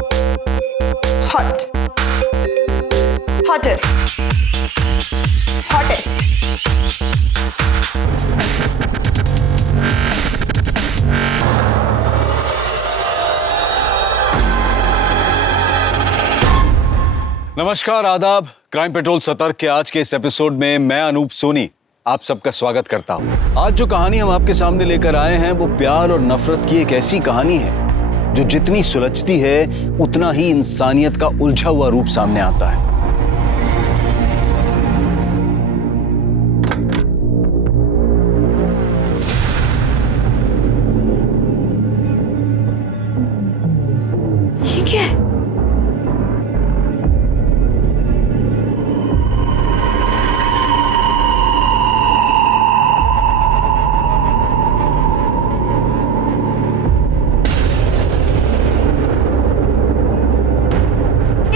Hot, hotter, hottest. नमस्कार, आदाब। Crime petrol सतर्क के आज के इस एपिसोड में मैं अनूप सोनी आप सबका स्वागत करता हूं। आज जो कहानी हम आपके सामने लेकर आए हैं वो प्यार और नफरत की एक ऐसी कहानी है जो जितनी सुलझती है उतना ही इंसानियत का उलझा हुआ रूप सामने आता है। ये क्या है?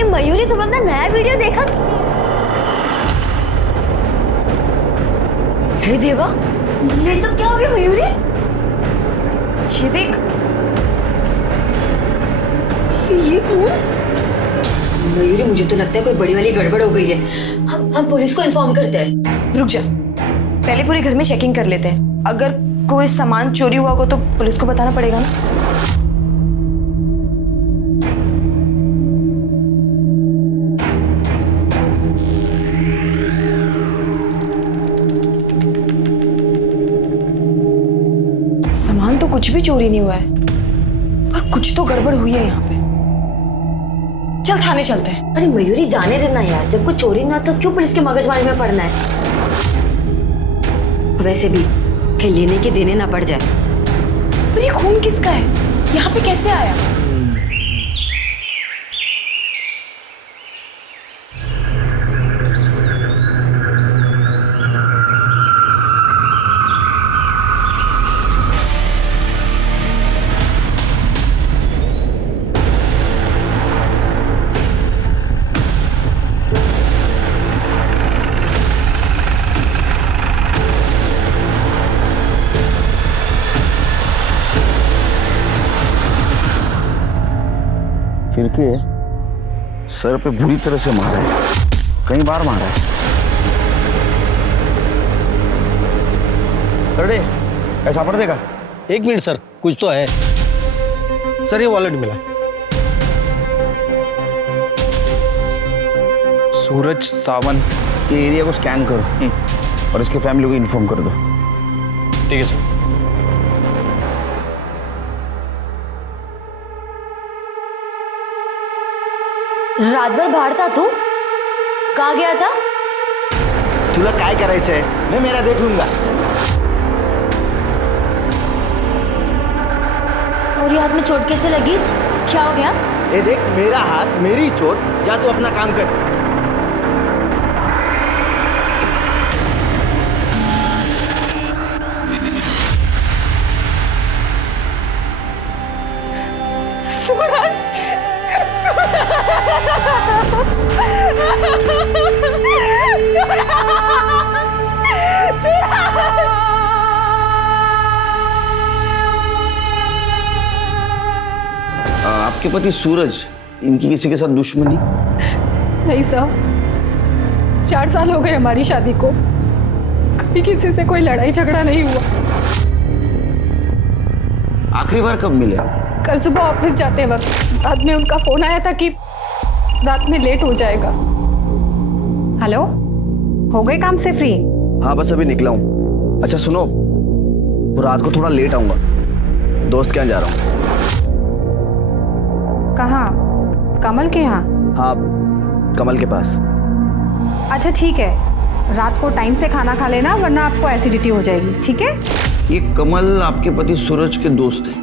मयूरी, तुम अपना नया वीडियो देखा? हे देवा, ये सब क्या हो गया मयूरी? ये देख, ये कौन? मयूरी, मुझे तो लगता है कोई बड़ी वाली गड़बड़ हो गई है। हम पुलिस को इन्फॉर्म करते हैं। रुक जा, पहले पूरे घर में चेकिंग कर लेते हैं। अगर कोई सामान चोरी हुआ हो तो पुलिस को बताना पड़ेगा ना। सामान तो कुछ भी चोरी नहीं हुआ है, पर कुछ तो गड़बड़ हुई है यहाँ पे। चल थाने चलते हैं। अरे मयूरी, जाने देना यार, जब कोई चोरी ना तो क्यों पुलिस के मगजमारी में पड़ना है? वैसे भी कहीं लेने के देने ना पड़ जाए। पर ये खून किसका है? यहाँ पे कैसे आया? फिर के सर पे बुरी तरह से मारा है, कई बार मारा है। अरे ऐसा पड़ देगा? एक मिनट सर, कुछ तो है सर। ये वॉलेट मिला। सूरज सावंत, ये एरिया को स्कैन करो और इसके फैमिली को इन्फॉर्म कर दो। ठीक है सर। रात भर बाहर था तू? कहाँ गया था? तुला काय करायचंय? मैं मेरा देख लूंगा। और ये हाथ में चोट कैसे लगी? क्या हो गया? ये देख, मेरा हाथ, मेरी चोट। जा तू अपना काम कर। सूरज, आपके पति सूरज, इनकी किसी के साथ दुश्मनी? नहीं साहब, 4 साल हो गए हमारी शादी को, कभी किसी से कोई लड़ाई झगड़ा नहीं हुआ। आखिरी बार कब मिले? कल सुबह ऑफिस जाते वक्त बाद में उनका फोन आया था कि रात में लेट हो जाएगा। हेलो, हो गए काम से फ्री? हाँ, बस अभी निकला हूँ। अच्छा सुनो, वो रात को थोड़ा लेट आऊंगा, दोस्त के यहाँ जा रहा हूँ। कहाँ? कमल के यहाँ? हाँ, कमल के पास। अच्छा ठीक है, रात को टाइम से खाना खा लेना वरना आपको एसिडिटी हो जाएगी, ठीक है? ये कमल आपके पति सूरज के दोस्त हैं।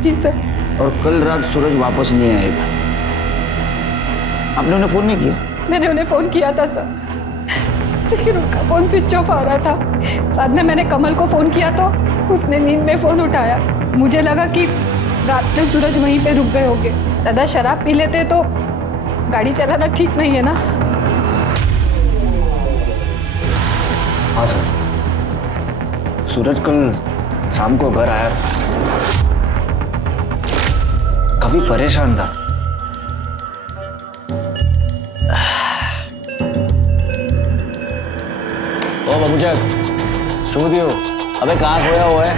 जी सर। और कल रात सूरज वापस नहीं आएगा। आपने उन्हें फोन नहीं किया? मैंने उन्हें फोन किया था सर, लेकिन उनका फोन स्विच ऑफ आ रहा था। बाद में मैंने कमल को फोन किया तो उसने नींद में फोन उठाया। मुझे लगा कि रात में सूरज वहीं पे रुक गए होंगे। दादा, शराब पी लेते तो गाड़ी चलाना ठीक नहीं है ना। हाँ सर, सूरज कल शाम को घर आया था, काफी परेशान था। ओ बाबूचक, सो दियो। अबे कहाँ खोया हुआ है?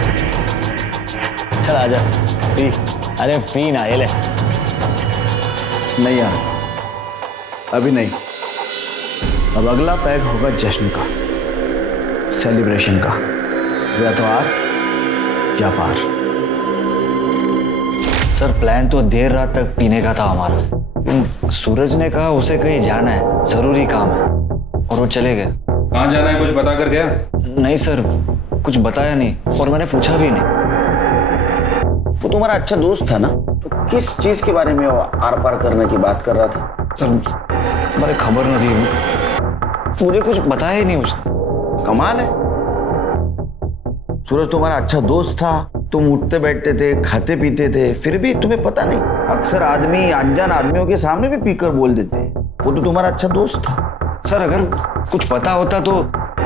चल आजा, पी। अरे पी ना, ये ले। नहीं यार, अभी नहीं। अब अगला पैग होगा जश्न का, सेलिब्रेशन का। या तो आर या पार। सर प्लान तो देर रात तक पीने का था हमारा। सूरज ने कहा उसे कहीं जाना है, जरूरी काम है, और वो चले गए। कहाँ जाना है कुछ बता कर गया? नहीं सर, कुछ बताया नहीं, और मैंने पूछा भी नहीं। वो तुम्हारा अच्छा दोस्त था ना, तो किस चीज के बारे में वो आर पार करने की बात कर रहा था? सर मुझे खबर नहीं थी, मुझे कुछ बताया ही नहीं उसने। कमाल है, सूरज तुम्हारा अच्छा दोस्त था, तुम उठते बैठते थे, खाते पीते थे, फिर भी तुम्हें पता नहीं। अक्सर आदमी अनजान आदमियों के सामने भी पीकर बोल देते हैं। वो तो तुम्हारा अच्छा दोस्त था। सर अगर कुछ पता होता तो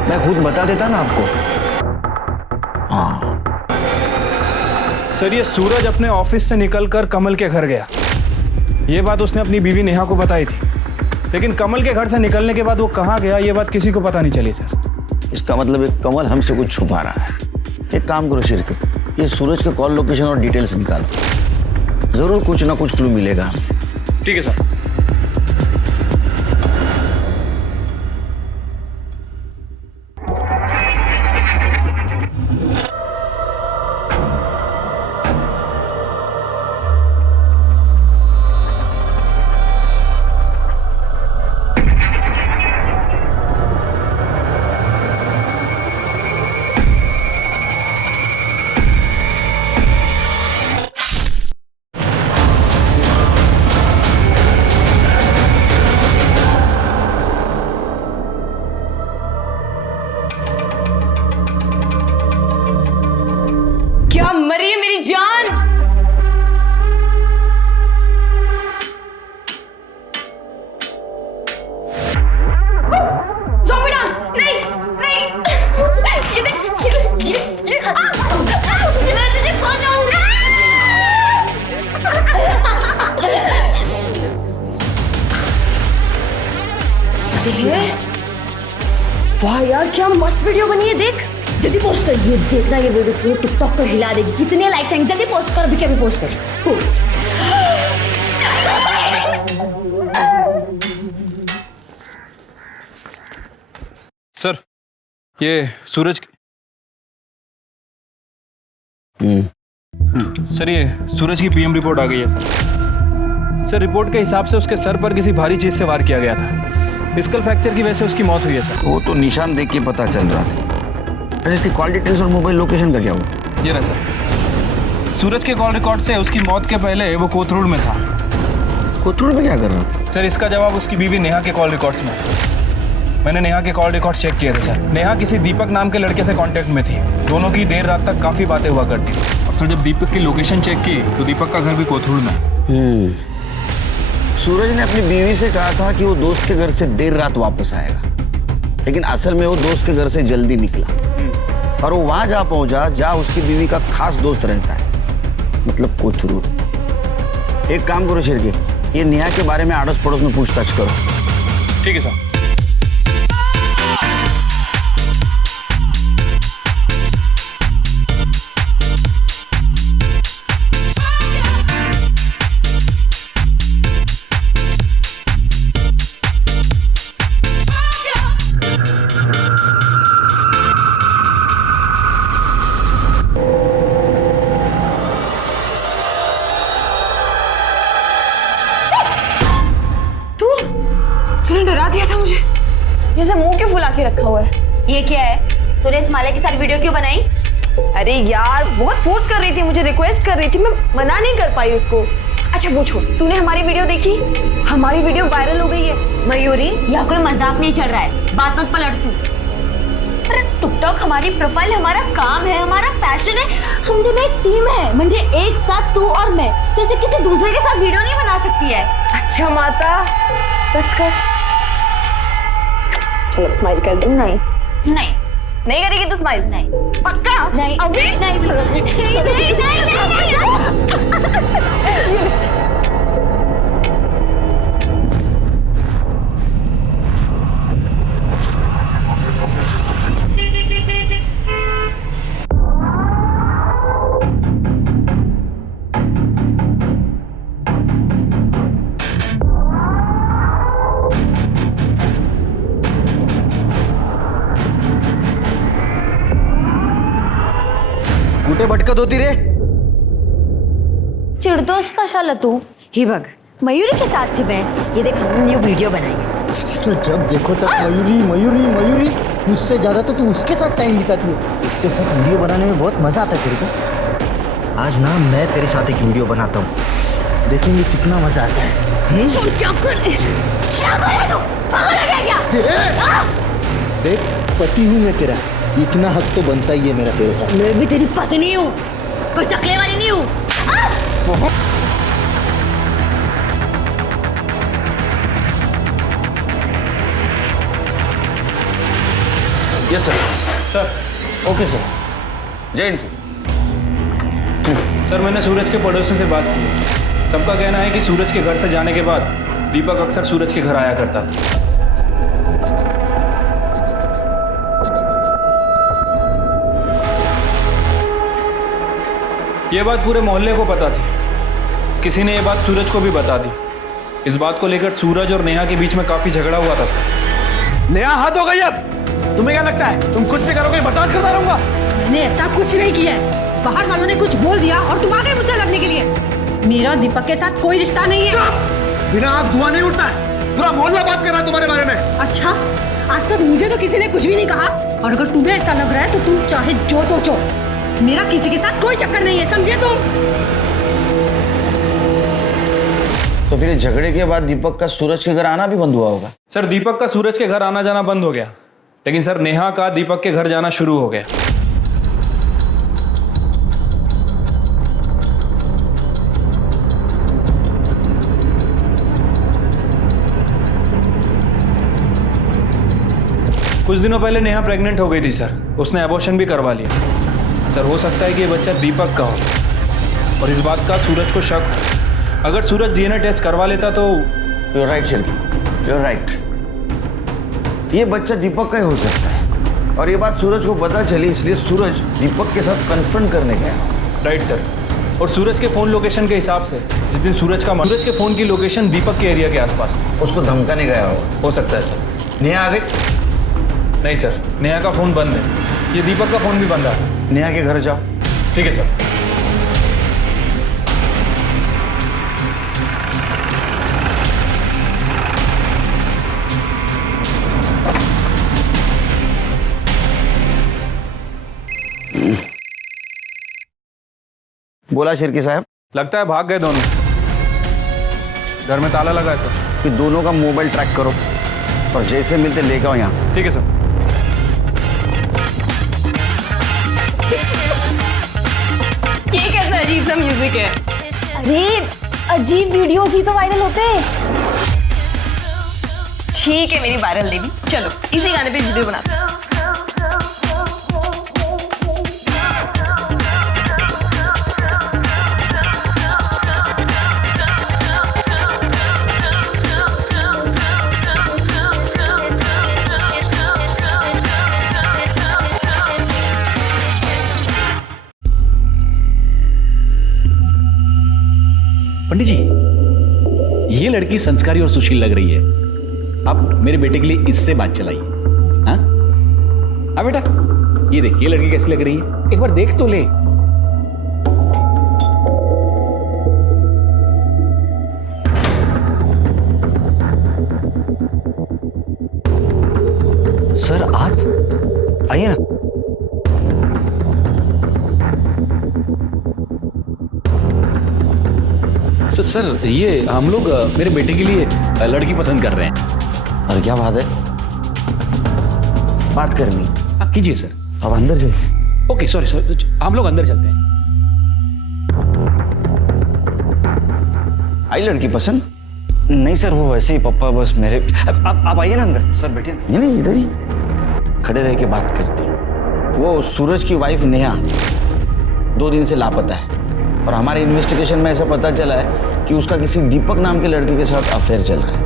मैं खुद बता देता ना आपको। हाँ, सर ये सूरज अपने ऑफिस से निकलकर कमल के घर गया, ये बात उसने अपनी बीवी नेहा को बताई थी, लेकिन कमल के घर से निकलने के बाद वो कहाँ गया ये बात किसी को पता नहीं चली सर। इसका मतलब एक कमल हमसे कुछ छुपा रहा है। एक काम करो शिरके, ये सूरज के कॉल लोकेशन और डिटेल्स निकालो, जरूर कुछ ना कुछ क्लू मिलेगा। ठीक है सर। क्या मरी है मेरी जान? Zombie dance! नहीं, नहीं! ये देख, ये खत्म। मैं तुझे खा जाऊंगा। देखिए, वाह यार क्या मस्त वीडियो बनी है, देख। जल्दी पोस्ट कर, ये देखना, ये वीडियो पूरे टिकटॉक पर हिला देगी। कितने लाइक्स आएंगे? जल्दी पोस्ट कर, अभी क्या भी पोस्ट कर। पोस्ट। सर ये सूरज सर ये सूरज की पीएम रिपोर्ट आ गई है सर। रिपोर्ट के हिसाब से उसके सर पर किसी भारी चीज से वार किया गया था। स्कल फ्रैक्चर की वजह से उसकी मौत हुई है सर। वो तो निशान देख के पता चल रहा था। अच्छा, इसकी कॉल डिटेल्स और मोबाइल लोकेशन का क्या हुआ? ये रहा सर, सूरज के कॉल रिकॉर्ड से उसकी मौत के पहले वो कोथरूड में था। कोथरूड में क्या कर रहा था? सर इसका जवाब उसकी बीवी नेहा के कॉल रिकॉर्ड्स में है। मैंने नेहा के कॉल रिकॉर्ड चेक किए थे सर। नेहा किसी दीपक नाम के लड़के से कांटेक्ट में थी। दोनों की देर रात तक काफ़ी बातें हुआ करती थी। और सर जब दीपक की लोकेशन चेक की तो दीपक का घर भी कोथरूड में। सूरज ने अपनी बीवी से कहा था कि वो दोस्त के घर से देर रात वापस आएगा, लेकिन असल में वो दोस्त के घर से जल्दी निकला और वो वहां जा पहुंचा जहां उसकी बीवी का खास दोस्त रहता है, मतलब कोथरूड। एक काम करो शिरके, ये नेहा के बारे में आड़ोस पड़ोस में पूछताछ करो। ठीक है सर। तूने डरा दिया था मुझे। ये सब मुंह क्यों फुला के रखा हुआ है? ये क्या है? तूने इस माले के साथ वीडियो क्यों बनाई? अरे यार बहुत फोर्स कर रही थी, मुझे रिक्वेस्ट कर रही थी, मैं मना नहीं कर पाई उसको। अच्छा वो छोड़, तूने हमारी वीडियो देखी? हमारी वीडियो वायरल हो गई है। मयूरी, यहाँ कोई मजाक नहीं चल रहा है, बात मत पलट तू। अरे टिकटॉक हमारी प्रोफाइल, हमारा काम है, हमारा पैशन है। हम दोनों एक टीम है, म्हणजे एक साथ तू और मैं। तो इसे किसी दूसरे के साथ वीडियो नहीं बना सकती है। अच्छा माता, बस कर। चलो स्माइल कर दे। नहीं नहीं नहीं करेगी तू स्माइल? नहीं पक्का? नहीं अभी? नहीं नहीं नहीं कुठे भटकत होती रे? चिढ़तोस कशाला तू? ही बघ, मयूरी के साथ थी मैं। ये देख, हमने न्यू वीडियो बनाई है। जब देखो तब मयूरी मयूरी मयूरी, मुझसे ज्यादा तो तू उसके साथ टाइम बिताती है। उसके साथ वीडियो बनाने में बहुत मजा आता है तेरे को। आज ना मैं तेरे साथ एक वीडियो बनाता हूँ, देखेंगे कितना मजा आता है। सुन, क्या कर रहे तू? पागल है क्या? देख, पति हूँ मैं तेरा, इतना हक तो बनता ही है मेरा तेरे साथ। मैं भी तेरी पत्नी हूँ, कोई चकले वाली नहीं हूँ। Yes sir. Sir. Okay sir. जय हिंद सर। सर, मैंने सूरज के पड़ोसियों से बात की। सबका कहना है कि सूरज के घर से जाने के बाद दीपक अक्सर सूरज के घर आया करता था। ये बात पूरे मोहल्ले को पता थी। किसी ने ये बात सूरज को भी बता दी। इस बात को लेकर सूरज और नेहा के बीच में काफी झगड़ा हुआ था सर। नेहा, हाथ हो गई अब। तुम्हें क्या लगता है तुम कुछ भी करोगे, बर्दाश्त करता रहूंगा? मैंने ऐसा कुछ नहीं किया है। बाहर वालों ने कुछ बोल दिया और तुम आ गए मुझसे लड़ने के लिए। मेरा दीपक के साथ कोई रिश्ता नहीं है। बिना आग धुआं नहीं उठता है। पूरा मोहल्ला बात कर रहा है तुम्हारे बारे में। अच्छा, आज तक मुझे तो किसी ने कुछ भी नहीं कहा, और अगर तुम्हें ऐसा लग रहा है तो तुम चाहे जो सोचो, मेरा किसी के साथ कोई चक्कर नहीं है, समझे तुम? तो फिर झगड़े के बाद दीपक का सूरज के घर आना भी बंद हुआ होगा? सर, दीपक का सूरज के घर आना जाना बंद हो गया, लेकिन सर नेहा का दीपक के घर जाना शुरू हो गया। कुछ दिनों पहले नेहा प्रेग्नेंट हो गई थी सर। उसने एबॉर्शन भी करवा लिया। सर, हो सकता है कि ये बच्चा दीपक का हो, और इस बात का सूरज को शक हो। अगर सूरज डीएनए टेस्ट करवा लेता तो। You're right, Shilpi, you're right. ये बच्चा दीपक का ही हो सकता है, और ये बात सूरज को पता चली, इसलिए सूरज दीपक के साथ कन्फ्रंट करने गया। Right sir. और सूरज के फोन लोकेशन के हिसाब से जिस दिन सूरज के फोन की लोकेशन दीपक के एरिया के आसपास, उसको धमकाने गया हो सकता है सर। नेहा आ गई? नहीं सर, नेहा का फोन बंद है। ये दीपक का फोन भी बंद है। नेहा के घर जाओ। ठीक है सर। बोला शिर्की साहब। लगता है भाग गए दोनों। घर में ताला लगा है सर। कि दोनों का मोबाइल ट्रैक करो और जैसे मिलते लेके आओ यहाँ। ठीक है सर। ये कैसा अजीब सा म्यूजिक है? अरे, अजीब वीडियोस ही तो वायरल होते हैं। ठीक है मेरी वायरल देवी, चलो इसी गाने पे वीडियो बनाते हैं। पंडित जी, ये लड़की संस्कारी और सुशील लग रही है। आप मेरे बेटे के लिए इससे बात चलाइए। हाँ हाँ बेटा, ये देख, ये लड़की कैसी लग रही है, एक बार देख तो ले। सर, आप आइए ना। सर, ये हम लोग मेरे बेटे के लिए लड़की पसंद कर रहे हैं। और क्या बात है? बात करनी? हाँ कीजिए सर। अब अंदर चलिए। ओके, सॉरी सॉरी, हम लोग अंदर चलते हैं। आई लड़की पसंद? नहीं सर, वो वैसे ही पप्पा बस मेरे। आप आइए ना अंदर। सर बैठिए। नहीं, इधर ही खड़े रह के बात करते। वो सूरज की वाइफ नेहा 2 दिन से लापता है, और हमारे इन्वेस्टिगेशन में ऐसा पता चला है कि उसका किसी दीपक नाम के लड़के के साथ अफेयर चल रहा है।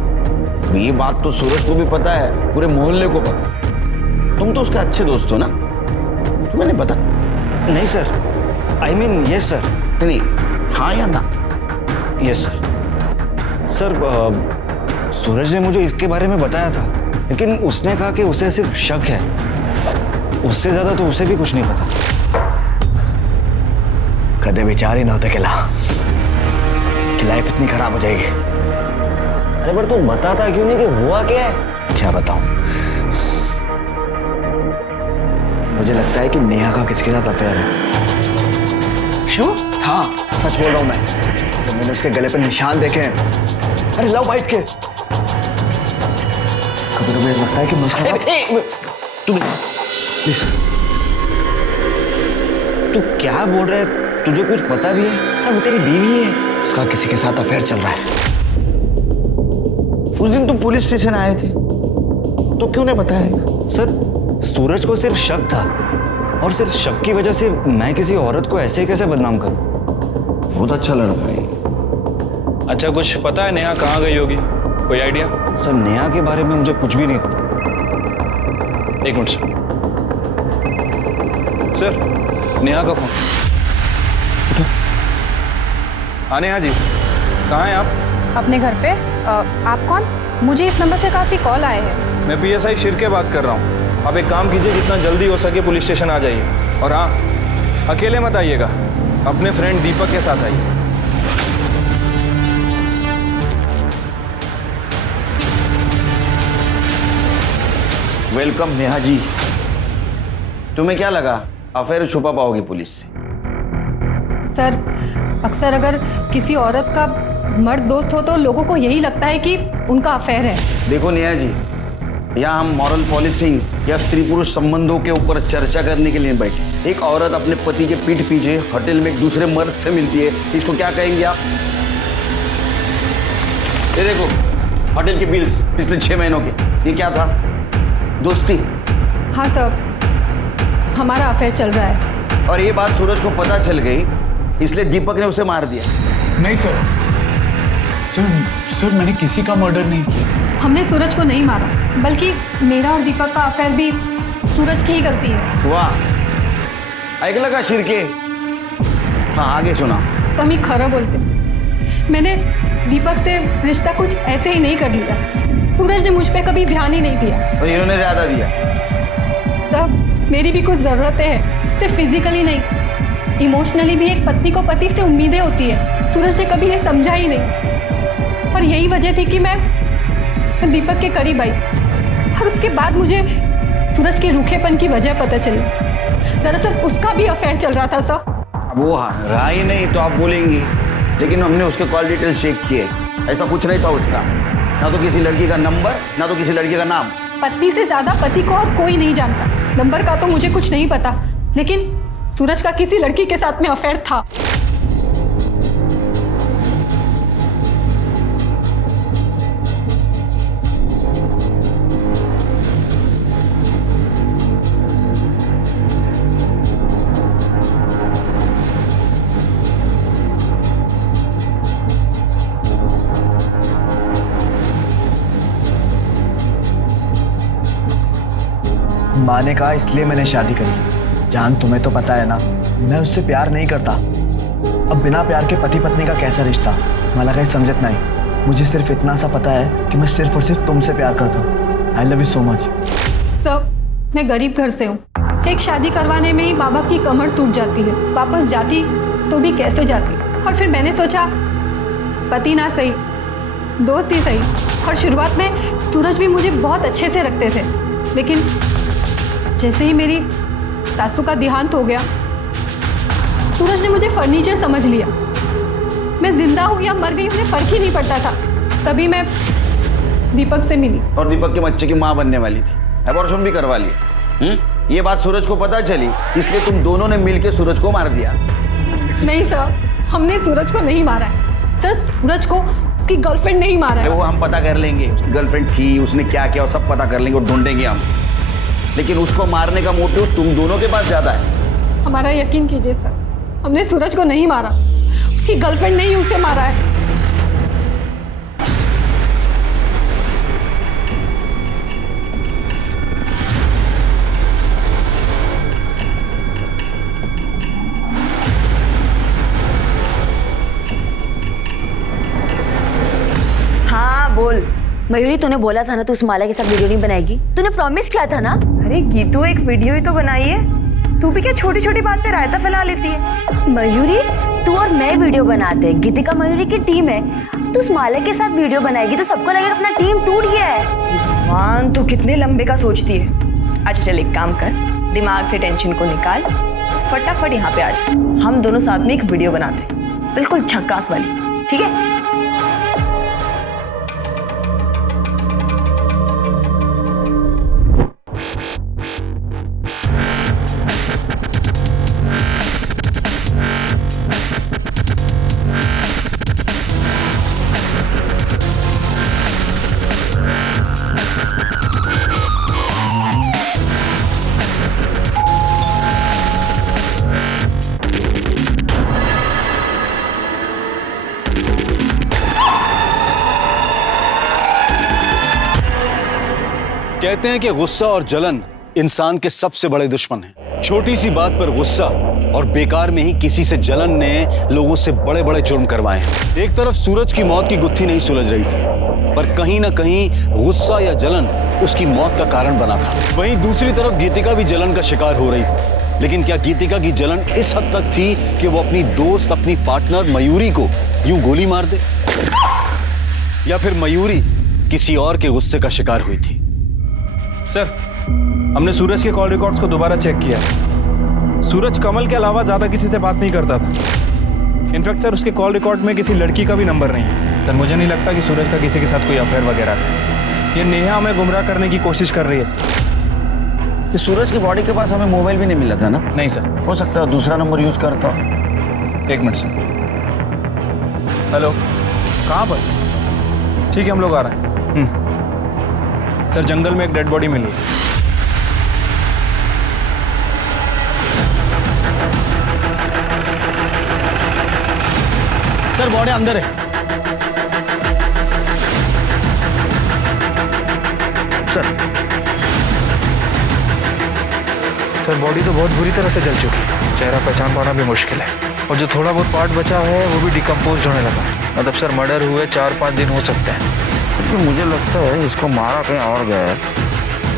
अब ये बात तो सूरज को भी पता है, पूरे मोहल्ले को पता है। तुम तो उसके अच्छे दोस्त हो ना, तुम्हें नहीं पता? नहीं sir, I mean yes sir. नहीं, हाँ या ना? Yes sir. सर, सूरज ने मुझे इसके बारे में बताया था, लेकिन उसने कहा कि उसे सिर्फ शक है, उससे ज्यादा तो उसे भी कुछ नहीं पता। कदे विचार ही नहोते किला कि लाइफ इतनी खराब हो जाएगी। अरे पर तू बताता क्यों नहीं कि हुआ क्या है? क्या बताऊं? मुझे लगता है कि नेहा का किसके साथ अफेयर है। श्योर? हाँ, सच बोल रहा हूं मैं। जब मैंने उसके गले पे निशान देखे हैं, अरे लव बाइट के, कभी कभी लगता है कि मुझे तू क्या बोल रहा है? तुझे कुछ पता भी है? वो तेरी बीवी है, उसका किसी के साथ अफेयर चल रहा है। उस दिन तुम पुलिस स्टेशन आए थे तो क्यों नहीं बताया? सर, सूरज को सिर्फ शक था और सिर्फ शक की वजह से मैं किसी औरत को ऐसे कैसे बदनाम करूं? बहुत अच्छा लड़का है। अच्छा, कुछ पता है नेहा कहाँ गई होगी? कोई आइडिया? सर, नेहा के बारे में मुझे कुछ भी नहीं पता। एक मिनट सर, नेहा का फोन। हाँ नेहा जी, कहाँ हैं आप? अपने घर पे। आप कौन? मुझे इस नंबर से काफ़ी कॉल आए हैं। मैं PSI शिरके बात कर रहा हूँ। आप एक काम कीजिए, जितना जल्दी हो सके पुलिस स्टेशन आ जाइए। और हाँ, अकेले मत आइएगा, अपने फ्रेंड दीपक के साथ आइए। वेलकम नेहा जी। तुम्हें क्या लगा अफेयर छुपा पाओगे पुलिस से? सर, अक्सर अगर किसी औरत का मर्द दोस्त हो तो लोगों को यही लगता है कि उनका अफेयर है। देखो नेहा जी, यहाँ हम मॉरल पॉलिसिंग या स्त्री पुरुष संबंधों के ऊपर चर्चा करने के लिए बैठे। एक औरत अपने पति के पीठ पीछे होटल में एक दूसरे मर्द से मिलती है, इसको क्या कहेंगे आप? ये देखो होटल के बिल्स पिछले 6 महीनों के, ये क्या था? दोस्ती। हाँ सर, हमारा अफेयर चल रहा है। और ये बात सूरज को पता चल गई, इसलिए दीपक ने उसे मार दिया। नहीं सर, सर मैंने किसी का मर्डर नहीं किया। हमने सूरज को नहीं मारा, बल्कि मेरा और दीपक का अफेयर भी सूरज की ही गलती है। वाह, ऐकलं का शिरके? हाँ, आगे सुना। समी खरं बोलते, मैंने दीपक से रिश्ता कुछ ऐसे ही नहीं कर लिया। सूरज ने मुझ पे कभी ध्यान ही नहीं दिया। और इन्होंने ज्यादा दिया। सब मेरी भी कुछ ज़रूरतें हैं, सिर्फ फिजिकली नहीं, इमोशनली भी एक पत्नी को पति से उम्मीदें होती है। सूरज ने कभी ये समझा ही नहीं, और यही वजह थी कि मैं दीपक के करीब आई। और उसके बाद मुझे सूरज के रूखेपन की वजह पता चली। दरअसल उसका भी अफेयर चल रहा था सर। वो रहा ही नहीं तो आप बोलेंगी, लेकिन हमने उसके कॉल डिटेल चेक किए, ऐसा कुछ नहीं था उसका। ना तो किसी लड़की का नंबर, ना तो किसी लड़की का नाम। पत्नी से ज्यादा पति को और कोई नहीं जानता। नंबर का तो मुझे कुछ नहीं पता, लेकिन सूरज का किसी लड़की के साथ में अफेयर था। माँ ने कहा इसलिए मैंने शादी करी। जान, तुम्हें तो पता है ना, मैं उससे प्यार नहीं करता। अब बिना प्यार के पति पत्नी का कैसा रिश्ता? मला काही समझत नहीं। मुझे सिर्फ इतना सा पता है कि मैं सिर्फ और सिर्फ तुमसे प्यार करता हूँ। I love you so much. सब, मैं गरीब घर से हूँ। एक शादी करवाने में ही माँ बाप की कमर टूट जाती है। वापस जाती तो भी कैसे जाती। और फिर मैंने सोचा पति ना सही, दोस्त ही सही। और शुरुआत में सूरज भी मुझे बहुत अच्छे से रखते थे, लेकिन जैसे ही मेरी सासू का देहांत हो गया, सूरज ने मुझे फर्नीचर समझ लिया। मैं जिंदा हूँ या मर गई मुझे फर्क ही नहीं पड़ता था। तभी मैं दीपक से मिली। और दीपक के बच्चे की माँ बनने वाली थी, अबॉर्शन भी करवा लिया। ये बात सूरज को पता चली, इसलिए तुम दोनों ने मिलकर सूरज को मार दिया। नहीं सर, हमने सूरज को नहीं मारा है। सर, सूरज को उसकी गर्लफ्रेंड नहीं मारा है। वो हम पता कर लेंगे, उसकी गर्लफ्रेंड थी, उसने क्या किया सब पता कर लेंगे और ढूंढेंगे हम। लेकिन उसको मारने का मोटिव तुम दोनों के पास ज्यादा है। हमारा यकीन कीजिए सर, हमने सूरज को नहीं मारा। उसकी गर्लफ्रेंड ने ही उसे मारा है। हाँ बोल। मयूरी, तूने बोला था ना तू उस माला के साथ वीडियो नहीं बनाएगी। तूने प्रॉमिस किया था ना। अरे गीतू, एक वीडियो ही तो बनाई है। तू भी क्या छोटी छोटी बात पे रायता फैला लेती है? मयूरी, तू और मैं वीडियो बनाते हैं, गीतिका मयूरी की टीम है। तू उस मालक के साथ वीडियो बनाएगी तो सबको लगेगा अपना टीम टूट गया है। भगवान, तू कितने लंबे का सोचती है। अच्छा चल, एक काम कर, दिमाग से टेंशन को निकाल, फटाफट यहाँ पे आ जा। हम दोनों साथ में एक वीडियो बनाते हैं, बिल्कुल झक्कास वाली, ठीक है? कहते हैं कि गुस्सा और जलन इंसान के सबसे बड़े दुश्मन हैं। छोटी सी बात पर गुस्सा और बेकार में ही किसी से जलन ने लोगों से बड़े बड़े जुर्म करवाए हैं। एक तरफ सूरज की मौत की गुत्थी नहीं सुलझ रही थी, पर कहीं ना कहीं गुस्सा या जलन उसकी मौत का कारण बना था। वहीं दूसरी तरफ गीतिका भी जलन का शिकार हो रही थी। लेकिन क्या गीतिका की जलन इस हद तक थी कि वो अपनी दोस्त, अपनी पार्टनर मयूरी को यूं गोली मार दे, या फिर मयूरी किसी और के गुस्से का शिकार हुई थी? सर, हमने सूरज के कॉल रिकॉर्ड्स को दोबारा चेक किया। सूरज कमल के अलावा ज्यादा किसी से बात नहीं करता था। इनफैक्ट सर, उसके कॉल रिकॉर्ड में किसी लड़की का भी नंबर नहीं है। सर, मुझे नहीं लगता कि सूरज का किसी के साथ कोई अफेयर वगैरह था। ये नेहा हमें गुमराह करने की कोशिश कर रही है सर। कि सूरज की बॉडी के पास हमें मोबाइल भी नहीं मिला था ना? नहीं सर। हो सकता है दूसरा नंबर यूज करता। एक मिनट सर। हेलो, कहाँ पर? ठीक है, हम लोग आ रहे हैं। सर, जंगल में एक डेड बॉडी मिली। सर, बॉडी अंदर है। सर, बॉडी तो बहुत बुरी तरह से जल चुकी है। चेहरा पहचान पाना भी मुश्किल है, और जो थोड़ा बहुत पार्ट बचा है वो भी डिकम्पोज होने लगा। मतलब सर, मर्डर हुए 4-5 दिन हो सकते हैं। क्योंकि मुझे लगता है इसको मारा कहीं और गया है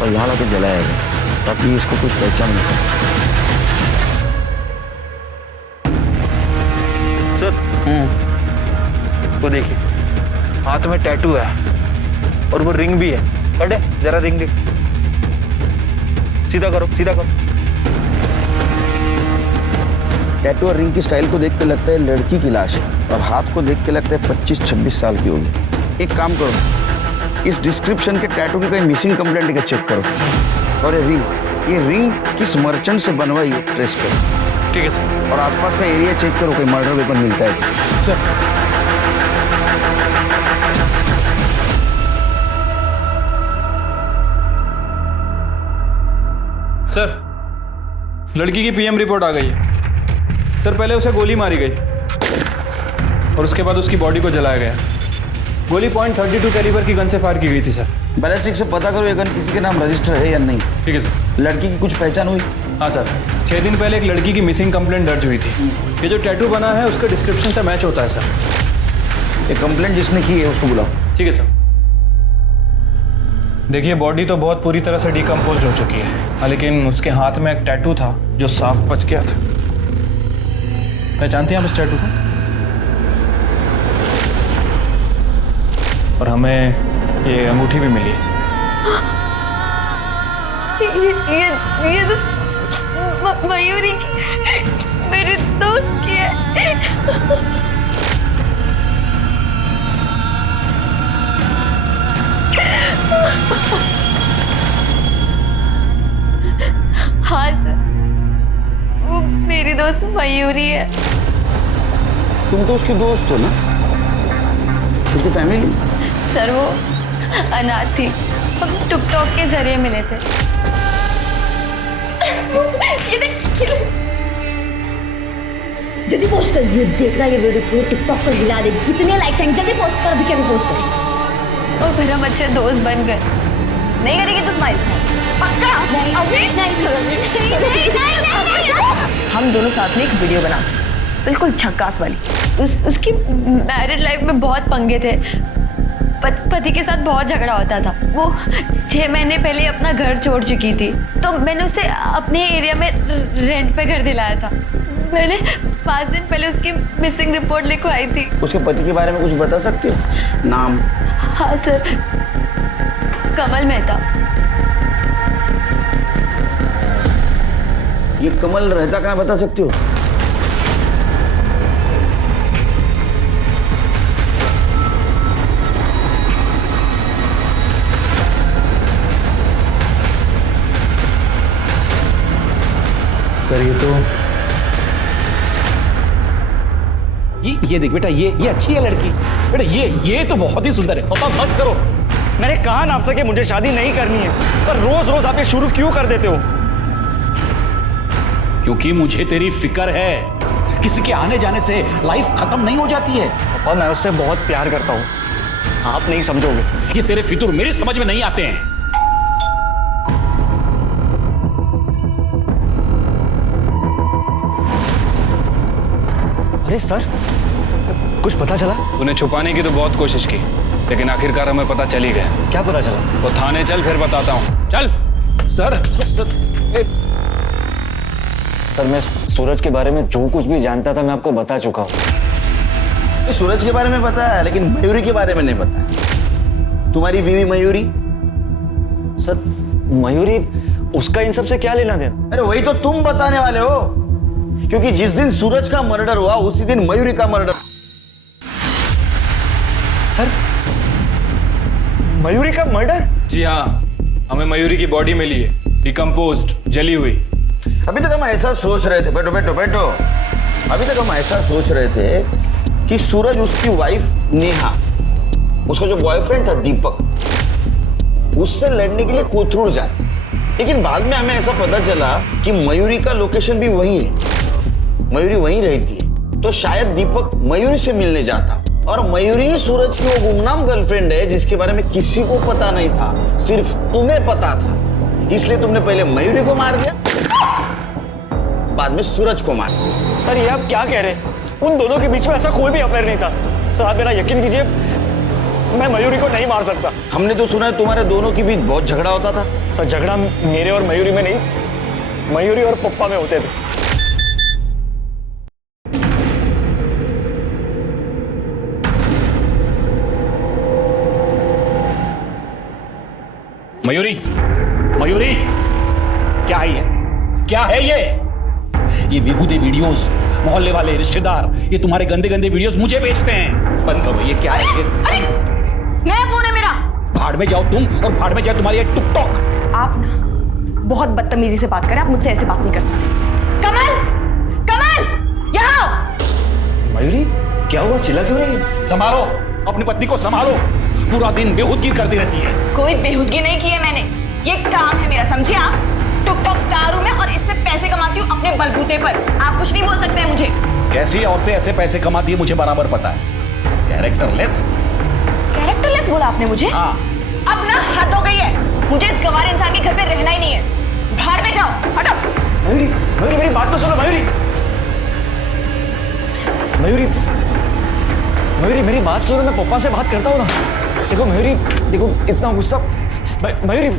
और यहाँ लाके जलाया गया, ताकि इसको कुछ पहचान नहीं सके। सर, वो देखिए, हाथ में टैटू है और वो रिंग भी है। पढ़े जरा, रिंग देख। सीधा करो, सीधा करो। टैटू और रिंग की स्टाइल को देख के लगता है लड़की की लाश है, और हाथ को देख के लगता है 25-26 साल की होगी। एक काम करो, इस डिस्क्रिप्शन के टैटू की कहीं मिसिंग कंप्लेंट का चेक करो, और ये रिंग किस मर्चेंट से बनवाई है ट्रेस करो। ठीक है सर। और आसपास का एरिया चेक करो, कोई मर्डर वेपन मिलता है सर। सर, लड़की की पीएम रिपोर्ट आ गई है। सर, पहले उसे गोली मारी गई और उसके बाद उसकी बॉडी को जलाया गया। गोली .32 कैलिबर की गन से फायर की गई थी सर। बैलिस्टिक से पता करो ये गन किसी के नाम रजिस्टर है या नहीं। ठीक है सर। लड़की की कुछ पहचान हुई? हाँ सर, 6 दिन पहले एक लड़की की मिसिंग कंप्लेंट दर्ज हुई थी। ये जो टैटू बना है उसका डिस्क्रिप्शन से मैच होता है सर। ये कंप्लेंट जिसने की है उसको बुलाओ। ठीक है सर। देखिए, बॉडी तो बहुत पूरी तरह से डिकम्पोज हो चुकी है, लेकिन उसके हाथ में एक टैटू था जो साफ बच गया था। पहचानते हैं आप इस टैटू को? और हमें ये अंगूठी भी मिली है। ये तो मयूरी की, मेरे दोस्त की है। हाँ सर, वो मेरी दोस्त मयूरी है। तुम तो उसकी दोस्त हो ना? उसकी फैमिली? सर, वो अनाथ थी, हम टिकटॉक के जरिए मिले थे। जल्दी पोस्ट कर, ये देखना, ये वीडियो पूरे टिकटॉक पर हिला दे। कितने लाइक्स आएंगे? जल्दी पोस्ट कर, अभी पोस्ट कर। और फिर हम अच्छे दोस्त बन गए। नहीं करेगी तो स्माइल पक्का? नहीं, हम दोनों साथ में एक वीडियो बना, बिल्कुल झक्कास वाली। उसकी मैरिड लाइफ में बहुत पंगे थे। पति के साथ बहुत झगड़ा होता था। वो 6 महीने पहले अपना घर छोड़ चुकी थी, तो मैंने उसे अपने एरिया में रेंट पे घर दिलाया था। मैंने 5 दिन पहले उसकी मिसिंग रिपोर्ट लिखवाई थी। उसके पति के बारे में कुछ बता सकती हो? नाम? हाँ सर, कमल मेहता। ये कमल रहता कहाँ बता सकती हो? सर ये देख बेटा, ये अच्छी है लड़की। बेटा ये तो बहुत ही सुंदर है। पापा बस करो, मैंने कहा ना आपसे कि मुझे शादी नहीं करनी है, पर रोज रोज आप ये शुरू क्यों कर देते हो? क्योंकि मुझे तेरी फिक्र है। किसी के आने जाने से लाइफ खत्म नहीं हो जाती है। पापा मैं उससे बहुत प्यार करता हूँ, आप नहीं समझोगे। ये तेरे फितूर मेरी समझ में नहीं आते हैं। अरे सर, कुछ पता चला? उन्हें छुपाने की तो बहुत कोशिश की, लेकिन आखिरकार हमें पता चल ही गया। क्या पता चला? वो थाने चल, फिर बताता हूँ। चल। सर मैं सूरज के बारे में जो कुछ भी जानता था मैं आपको बता चुका हूँ। सूरज के बारे में पता है, लेकिन मयूरी के बारे में नहीं पता है। तुम्हारी बीवी मयूरी? सर मयूरी, उसका इन सब से क्या लेना देना? अरे वही तो तुम बताने वाले हो, क्योंकि जिस दिन सूरज का मर्डर हुआ उसी दिन मयूरी का मर्डर। सर मयूरी का मर्डर? जी हाँ, हमें मयूरी की बॉडी मिली है, डिकम्पोज्ड, जली हुई। अभी तक हम ऐसा सोच रहे थे, बैठो बैठो बैठो, अभी तक हम ऐसा सोच रहे थे कि सूरज उसकी वाइफ नेहा, उसका जो बॉयफ्रेंड था दीपक, उससे लड़ने के लिए कोथरूड जाते थे। लेकिन बाद में हमें ऐसा पता चला कि मयूरी का लोकेशन भी वही है, मयूरी वहीं रहती है। तो शायद दीपक मयूरी से मिलने जाता, और मयूरी ही सूरज की वो गुमनाम गर्लफ्रेंड है जिसके बारे में किसी को पता नहीं था, सिर्फ तुम्हें पता था। इसलिए तुमने पहले मयूरी को मार दिया, बाद में सूरज को मार दिया। सर ये आप क्या कह रहे हैं? उन दोनों के बीच में ऐसा कोई भी अफेयर नहीं था। सर आप मेरा यकीन कीजिए, मैं मयूरी को नहीं मार सकता। हमने तो सुना है तुम्हारे दोनों के बीच बहुत झगड़ा होता था। सर झगड़ा मेरे और मयूरी में नहीं, मयूरी और पप्पा में होते थे। मयूरी, मयूरी, क्या है ये? क्या है ये बेहूदे वीडियोस, मोहल्ले वाले रिश्तेदार ये तुम्हारे गंदे गंदे वीडियोस मुझे भेजते हैं। बंद करो, ये क्या है? अरे नया फोन है मेरा। भाड़ में जाओ तुम, और भाड़ में जाए तुम्हारी ये टिकटॉक। आप ना बहुत बदतमीजी से बात करें, आप मुझसे ऐसे बात नहीं कर सकते। कमल, कमल, यहाँ आओ। मयूरी क्या हुआ, चिल्ला क्यों रही है? संभालो अपनी पत्नी को, संभालो। पूरा दिन बेहूदगी करती रहती है। कोई बेहूदगी नहीं की है मैंने, ये काम है मेरा, समझे आप? टिकटॉक स्टार हूं मैं और इससे पैसे कमाती हूँ अपने बलबूते पर। आप कुछ नहीं बोल सकते हैं मुझे। कैसी औरतें ऐसे पैसे कमाती है मुझे बराबर पता है। कैरेक्टरलेस। कैरेक्टरलेस बोला आपने मुझे? हाँ। अब ना हद हो गई है, मुझे इस गंवार इंसान के घर पे रहना ही नहीं है। बाहर में जाओ, हटो। मयूरी, मयूरी मेरी बात तो सुनो। मयूरी, मयूरी, मयूरी मेरी बात सुनो, मैं पप्पा से बात करता हूँ ना। देखो मयूरी, देखो इतना गुस्सा। मयूरी,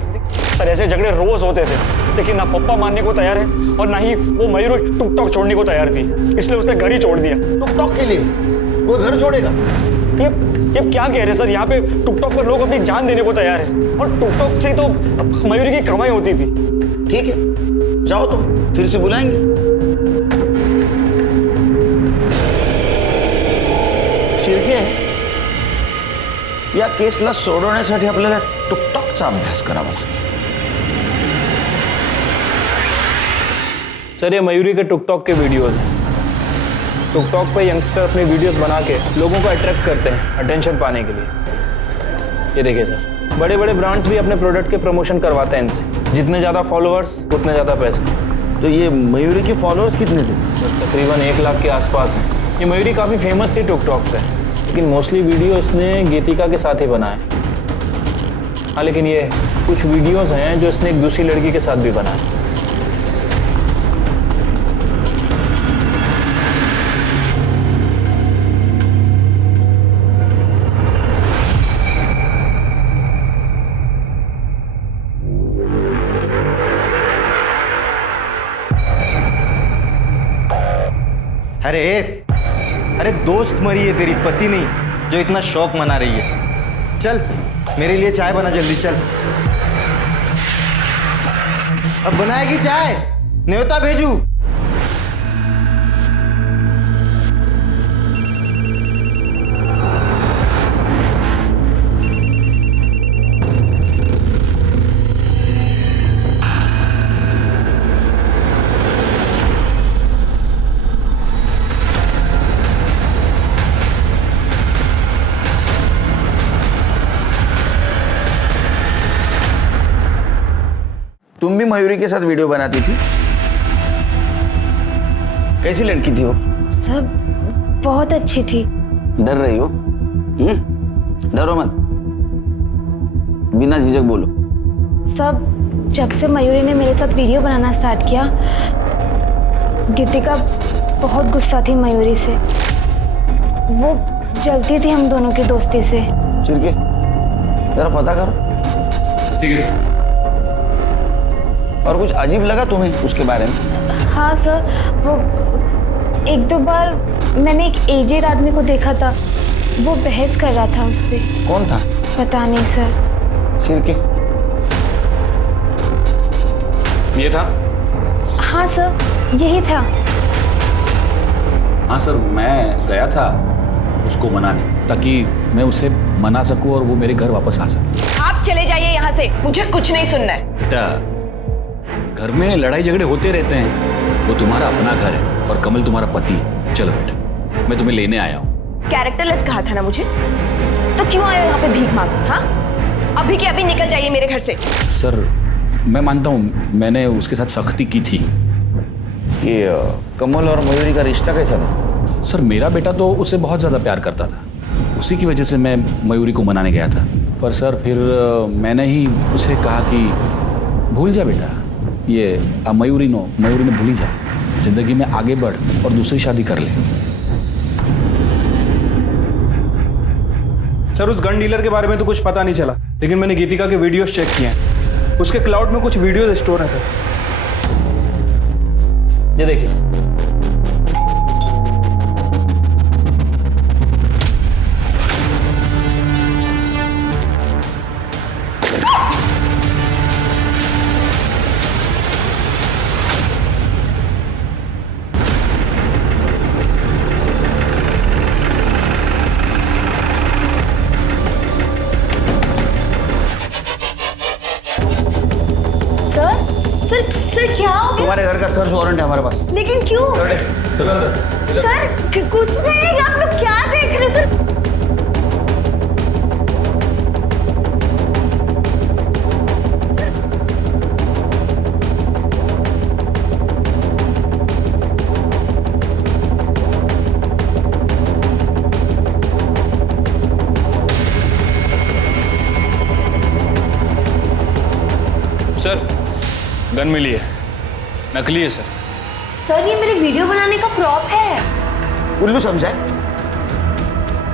सर ऐसे झगड़े रोज होते थे, लेकिन ना पप्पा मानने को तैयार है और ना ही वो मयूरी टिकटॉक छोड़ने को तैयार थी, इसलिए उसने घर ही छोड़ दिया। टिकटॉक के लिए वो घर छोड़ेगा? ये क्या कह रहे हैं सर? यहाँ पे टिकटॉक पर लोग अपनी जान देने को तैयार है, और टिकटॉक से तो मयूरी की कमाई होती थी। ठीक है, जाओ तुम, फिर से बुलाएंगे। शिर्के, या केसला सोडवण्यासाठी आपल्याला टिकटॉकचा अभ्यास करावा लागेल। सर ये मयूरी के टिकटॉक के वीडियोस हैं। टिकटॉक पे यंगस्टर अपनी वीडियोस बना के लोगों को अट्रैक्ट करते हैं अटेंशन पाने के लिए। ये देखिए सर, बड़े बड़े ब्रांड्स भी अपने प्रोडक्ट के प्रमोशन करवाते हैं इनसे। जितने ज़्यादा फॉलोअर्स उतने ज़्यादा पैसे। तो ये मयूरी के फॉलोअर्स कितने थे? तकरीबन 1 लाख के आसपास हैं। ये मयूरी काफ़ी फेमस थी टिकटॉक पे, लेकिन मोस्टली वीडियो उसने गीतिका के साथ ही बनाए। हाँ लेकिन ये कुछ वीडियोस हैं जो इसने एक दूसरी लड़की के साथ भी बनाए। अरे अरे दोस्त मरी है तेरी, पति नहीं जो इतना शौक मना रही है। चल मेरे लिए चाय बना जल्दी, चल। अब बनाएगी चाय, न्योता भेजू? तुम भी मयूरी के साथ वीडियो बनाती थी? कैसी लड़की थी वो? सब बहुत अच्छी थी। डर रही हो? डरो मत, बिना झिझक बोलो। सब जब से मयूरी ने मेरे साथ वीडियो बनाना स्टार्ट किया, गीतिका बहुत गुस्सा थी मयूरी से। वो जलती थी हम दोनों की दोस्ती से। चिरके जरा पता करो। ठीक है। और कुछ अजीब लगा तुम्हें उसके बारे में? हाँ सर, वो एक दो बार मैंने एक एजेड आदमी को देखा था, वो बहस कर रहा था उससे। कौन था? पता नहीं सर। चिरके ये था? हाँ सर, यही था। हाँ सर, मैं गया था उसको मनाने, ताकि मैं उसे मना सकूं और वो मेरे घर वापस आ सके। आप चले जाइए यहाँ से, मुझे कुछ नहीं सुनना है। बेटा, घर में लड़ाई झगड़े होते रहते हैं, वो तुम्हारा अपना घर है और कमल तुम्हारा पति है। चलो बेटा, मैं तुम्हें लेने आया हूँ। कैरेक्टरलेस कहा था ना मुझे, तो क्यों आए हो यहाँ पे भीख मांगने? हाँ, अभी के अभी निकल जाइए मेरे घर से। सर, मैं मानता हूँ मैंने उसके साथ सख्ती की थी। ये कमल और मयूरी का रिश्ता कैसा था? सर, मेरा बेटा तो उससे बहुत ज़्यादा प्यार करता था, उसी की वजह से मैं मयूरी को मनाने गया था। पर सर, फिर मैंने ही उसे कहा कि भूल जा बेटा, ये मयूरी ने भूली जा, जिंदगी में आगे बढ़ और दूसरी शादी कर ले। सर, उस गन डीलर के बारे में तो कुछ पता नहीं चला, लेकिन मैंने गीतिका के वीडियोस चेक किए हैं। उसके क्लाउड में कुछ वीडियोस स्टोर हैं सर। ये देखिए, सर क्या हो गया? तुम्हारे घर का सर्च वारंट है हमारे पास। लेकिन क्यों? सर कुछ नहीं, आप लोग क्या देख रहे हो सर? सर, गन मिली है, नकली है सर। सर, ये मेरे वीडियो बनाने का प्रॉप है। उल्लू समझा है?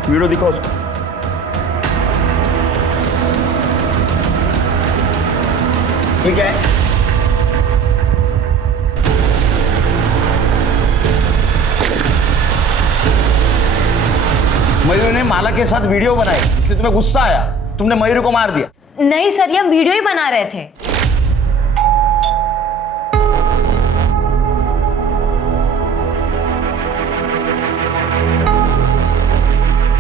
वीडियो दिखाओ उसको। ठीक है, मयूरी ने माला के साथ वीडियो बनाई, इसलिए तुम्हें गुस्सा आया, तुमने मयूरी को मार दिया। नहीं सर, ये हम वीडियो ही बना रहे थे।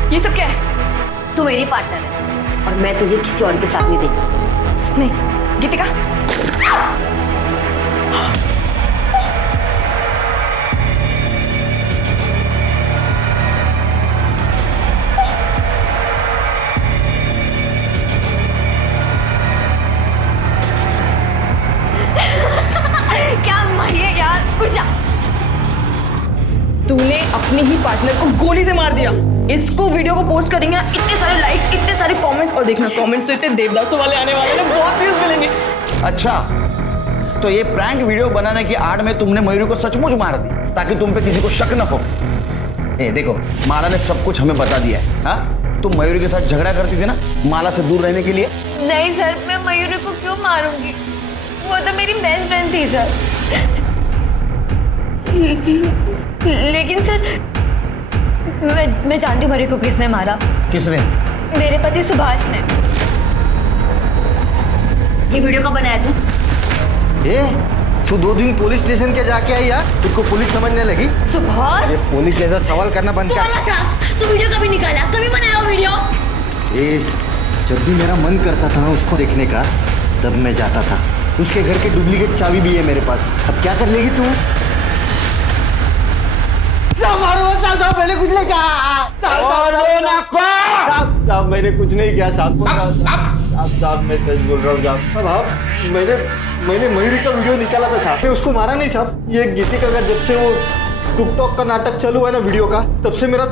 ये सब क्या है? तू मेरी पार्टनर है और मैं तुझे किसी और के साथ नहीं देख सकती। नहीं, गीतिका। क्या मारिए यार, उठ जा। तूने अपने ही पार्टनर को गोली से मार दिया। इसको वीडियो को पोस्ट करेंगे, इतने सारे लाइक्स, इतने सारे कमेंट्स, और देखना कमेंट्स तो इतने देवदासों वाले आने वाले हैं, बहुत व्यूज मिलेंगे। अच्छा, तो ये प्रैंक वीडियो बनाने की आड़ में तुमने मयूरी को सचमुच मार दी ताकि तुम पे किसी को शक न हो। ए देखो, माला ने सब कुछ हमें बता दिया है। हाँ, तुम मयूरी के साथ झगड़ा करती थी ना माला से दूर रहने के लिए। नहीं सर, मैं मयूरी को क्यों मारूंगी? वो तो मेरी बेस्ट फ्रेंड थी सर। लेकिन सर मैं जानती हूँ मयूरी को किसने मारा। किसने? मेरे पति सुभाष ने। ये वीडियो कब बनाया तू? तू 2 दिन पुलिस स्टेशन के जाके आई यार, तुझको पुलिस समझने लगी? सुभाष, पुलिस जैसा सवाल करना बंद कर। तू वीडियो कभी निकाला? कभी बनाया वो वीडियो? जब भी मेरा मन करता था ना उसको देखने का, तब मैं जाता था। उसके घर की डुप्लीकेट चाबी भी है मेरे पास। अब क्या कर लेगी तू? साहब मैंने कुछ नहीं कहा। साहब मैंने कुछ नहीं किया साहब। साहब मैं सच बोल रहा हूँ साहब। अब मैंने मयूरी का वीडियो निकाला था साहब। मैं उसको मारा नहीं साहब। ये गीतिका का जब से वो टिकटॉक का नाटक चालू हुआ ना वीडियो का, तब से मेरा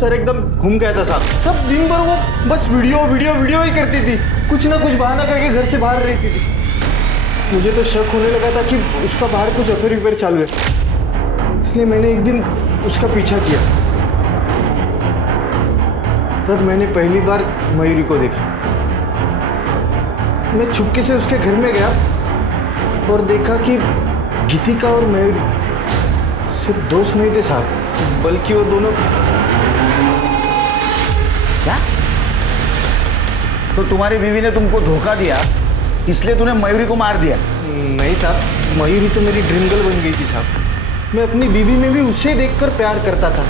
सर एकदम घूम गया था साहब। तब दिन भर वो बस वीडियो ही करती थी, कुछ ना कुछ बहाना करके घर से बाहर रहती थी। मुझे तो शक होने लगा था कि उसका बाहर कुछ अफेयर चालू है, इसलिए मैंने एक दिन उसका पीछा किया। तब मैंने पहली बार मयूरी को देखा। मैं चुपके से उसके घर में गया और देखा कि गीतिका और मयूरी सिर्फ दोस्त नहीं थे साहब, बल्कि वो दोनों। क्या? तो तुम्हारी बीवी ने तुमको धोखा दिया, इसलिए तूने मयूरी को मार दिया? नहीं साहब, मयूरी तो मेरी ड्रीम गर्ल बन गई थी साहब। मैं अपनी बीवी में भी उसे देखकर प्यार करता था।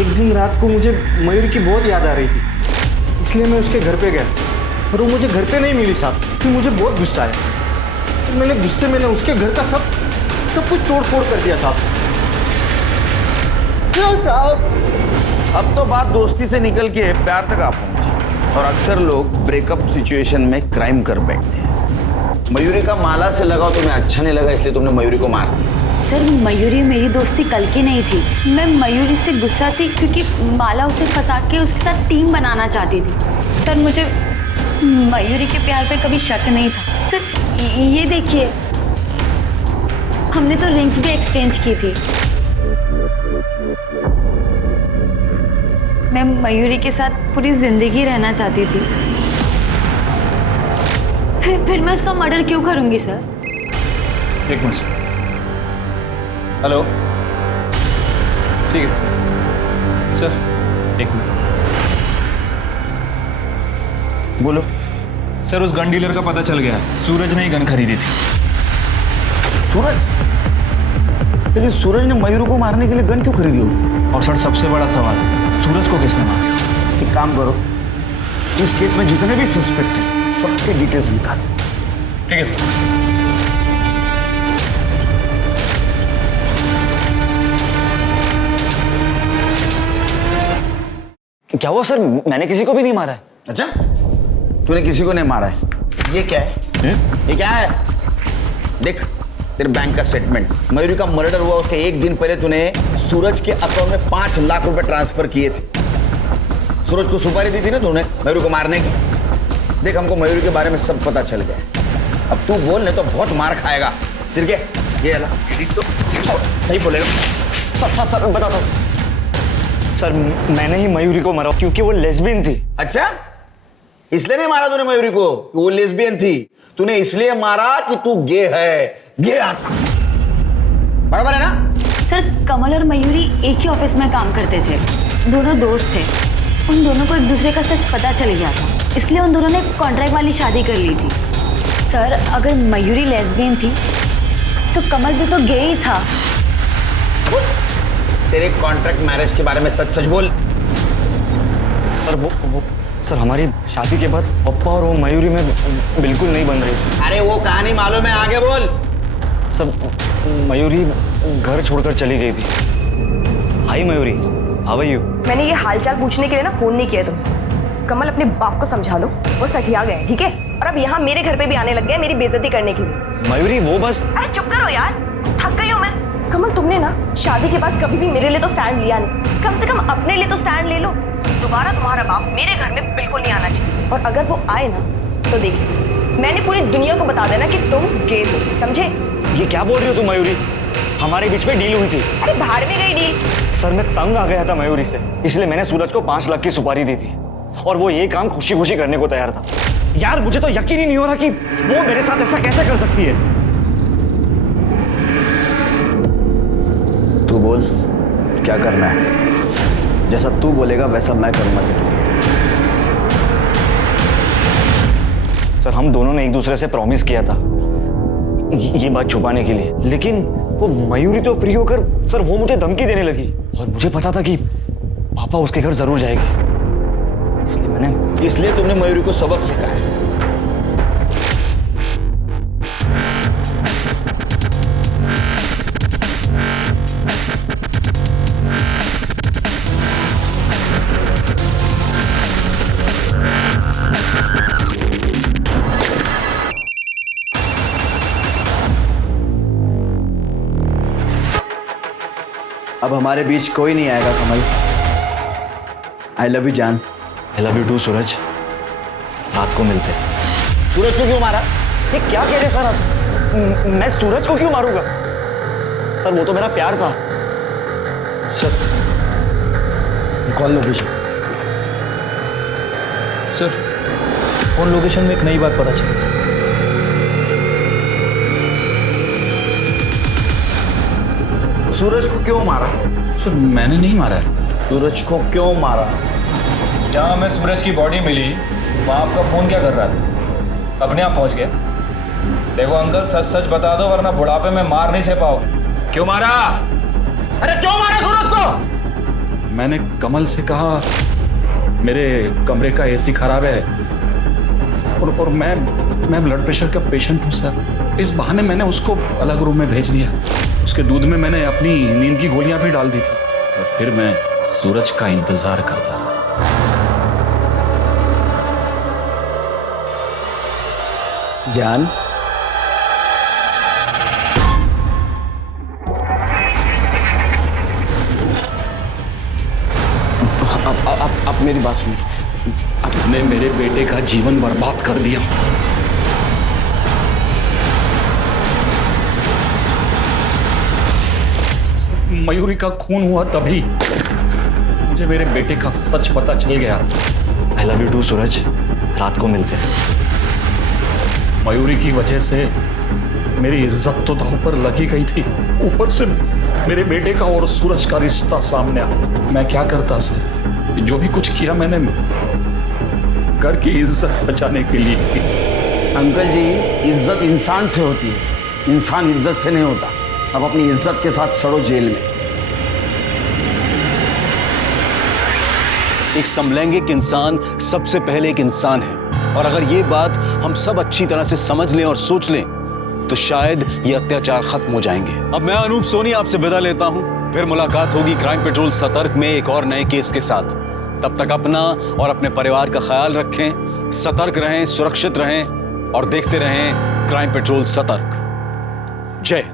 एक दिन रात को मुझे मयूरी की बहुत याद आ रही थी, इसलिए मैं उसके घर पे गया और वो मुझे घर पे नहीं मिली साहब। फिर मुझे बहुत गुस्सा आया, तो मैंने गुस्से में उसके घर का सब कुछ तोड़ फोड़ कर दिया साहब। अब तो बात दोस्ती से निकल के प्यार तक आ पहुंची, और अक्सर लोग ब्रेकअप सिचुएशन में क्राइम कर बैठते हैं। मयूरी का माला से लगाव तुम्हें अच्छा नहीं लगा, इसलिए तुमने मयूरी को मार दिया। सर मयूरी मेरी दोस्ती कल की नहीं थी। मैं मयूरी से गुस्सा थी क्योंकि माला उसे फंसा के उसके साथ टीम बनाना चाहती थी। सर मुझे मयूरी के प्यार पे कभी शक नहीं था। सर ये देखिए, हमने तो रिंग्स भी एक्सचेंज की थी। मैं मयूरी के साथ पूरी जिंदगी रहना चाहती थी। फिर मैं उसका मर्डर क्यों करूंगी सर? एक मिनट। हेलो, ठीक है सर, एक मिनट। बोलो। सर उस गन डीलर का पता चल गया, सूरज ने ही गन खरीदी थी। सूरज? लेकिन सूरज ने मयूरी को मारने के लिए गन क्यों खरीदी होगी? और सर सबसे बड़ा सवाल, सूरज को किसने मारा? एक काम करो, इस केस में जितने भी सस्पेक्ट हैं सबके डिटेल्स निकालो। ठीक है सर। क्या हुआ सर? मैंने किसी को भी नहीं मारा है। अच्छा, तूने किसी को नहीं मारा है? ये क्या है? ये क्या है? देख तेरे बैंक का स्टेटमेंट। मयूरी का मर्डर हुआ उसके एक दिन पहले तूने सूरज के अकाउंट में 5 लाख रुपए ट्रांसफर किए थे। सूरज को सुपारी दी थी ना तूने मयूरी को मारने की। देख हमको मयूरी के बारे में सब पता चल गया। अब तू बोल नहीं तो बहुत मार खाएगा। सिर के ये अला तो नहीं बोलेगा। सर बता दो सर, मैंने ही मयूरी को मारा क्योंकि वो लेस्बियन थी। अच्छा, इसलिए नहीं मारा तूने मयूरी को कि वो लेस्बियन थी? तूने इसलिए मारा कि तू गे है। गे बराबर है ना? सर कमल और मयूरी एक ही ऑफिस में काम करते थे, दोनों दोस्त थे। उन दोनों को एक दूसरे का सच पता चल गया था, इसलिए उन दोनों ने कॉन्ट्रैक्ट वाली शादी कर ली थी। सर अगर मयूरी लेस्बियन थी तो कमल भी तो गे ही था। तेरे कॉन्ट्रैक्ट मैरिज के बारे में सच बोल। सर वो सर हमारी शादी के बाद पप्पा और वो मयूरी में बिल्कुल नहीं बन रही। अरे वो कहानी मालूम है, आगे बोल। सर मयूरी घर छोड़कर चली गई थी। हाय मयूरी, हाउ आर यू? मैंने ये हालचाल पूछने के लिए ना फोन नहीं किया तुम्हें। कमल अपने बाप को समझा लो, वो सठिया गए, ठीक है? और अब यहाँ मेरे घर पे भी आने लग गए मेरी बेइज्जती करने के लिए। मयूरी वो बस। अरे चुप करो यार, थक गई हूँ मैं। कमल तुमने ना शादी के बाद कभी भी मेरे लिए तो स्टैंड लिया नहीं, कम से कम अपने लिए तो स्टैंड ले लो। दोबारा तुम्हारा बाप मेरे घर में बिल्कुल नहीं आना चाहिए, और अगर वो आए ना तो देखिए मैंने पूरी दुनिया को बता देना कि तुम गे हो, समझे? ये क्या बोल रही हो तुम मयूरी? हमारे बीच में डील हुई थी। अरे भाड़ में गई डील। सर मैं तंग आ गया था मयूरी से, इसलिए मैंने सूरज को 5 लाख की सुपारी दी थी और वो ये काम खुशी खुशी करने को तैयार था। यार मुझे तो यकीन ही नहीं हो रहा कि वो मेरे साथ ऐसा कैसे कर सकती है। बोल क्या करना है। जैसा तू बोलेगा वैसा मैं करूंगा तेरे लिए। सर हम दोनों ने एक दूसरे से प्रॉमिस किया था ये बात छुपाने के लिए, लेकिन वो मयूरी तो फ्री होकर सर वो मुझे धमकी देने लगी और मुझे पता था कि पापा उसके घर जरूर जाएंगे, इसलिए तुमने मयूरी को सबक सिखाया। अब हमारे बीच कोई नहीं आएगा कमल। आई लव यू जान। आई लव यू टू सूरज। रात को मिलते हैं। सूरज को क्यों मारा? ये क्या कह रहे सर आप? मैं सूरज को क्यों मारूंगा सर? वो तो मेरा प्यार था sir. Call location. Sir phone location में एक नई बात पता चली। सूरज को क्यों मारा? सर मैंने नहीं मारा है। सूरज को क्यों मारा? जहाँ हमें सूरज की बॉडी मिली वहाँ आपका फोन क्या कर रहा था? अपने आप पहुँच गया। देखो अंकल सच सच बता दो वरना बुढ़ापे में मार नहीं सह पाओगे। क्यों मारा? अरे क्यों मारा सूरज को? मैंने कमल से कहा मेरे कमरे का एसी खराब है और मैं ब्लड प्रेशर का पेशेंट हूँ सर। इस बहाने मैंने उसको अलग रूम में भेज दिया। उसके दूध में मैंने अपनी नींद की गोलियां भी डाल दी थी और फिर मैं सूरज का इंतजार करता रहा। जान अब मेरी बात सुन। आपने मेरे बेटे का जीवन बर्बाद कर दिया। मयूरी का खून हुआ तभी मुझे मेरे बेटे का सच पता चल गया। आई लव यू टू सूरज। रात को मिलते हैं। मयूरी की वजह से मेरी इज्जत तो दांव पर लगी गई थी, ऊपर से मेरे बेटे का और सूरज का रिश्ता सामने आया। मैं क्या करता सर? जो भी कुछ किया मैंने घर की इज्जत बचाने के लिए की। अंकल जी, इज्जत इंसान से होती है, इंसान इज्जत से नहीं होता। अब अपनी इज्जत के साथ सड़ो जेल में। एक समलैंगिक इंसान सबसे पहले एक इंसान है, और अगर ये बात हम सब अच्छी तरह से समझ लें और सोच लें तो शायद ये अत्याचार खत्म हो जाएंगे। अब मैं अनूप सोनी आपसे विदा लेता हूं। फिर मुलाकात होगी क्राइम पेट्रोल सतर्क में एक और नए केस के साथ। तब तक अपना और अपने परिवार का ख्याल रखें, सतर्क रहें, सुरक्षित रहें और देखते रहें क्राइम पेट्रोल सतर्क। जय।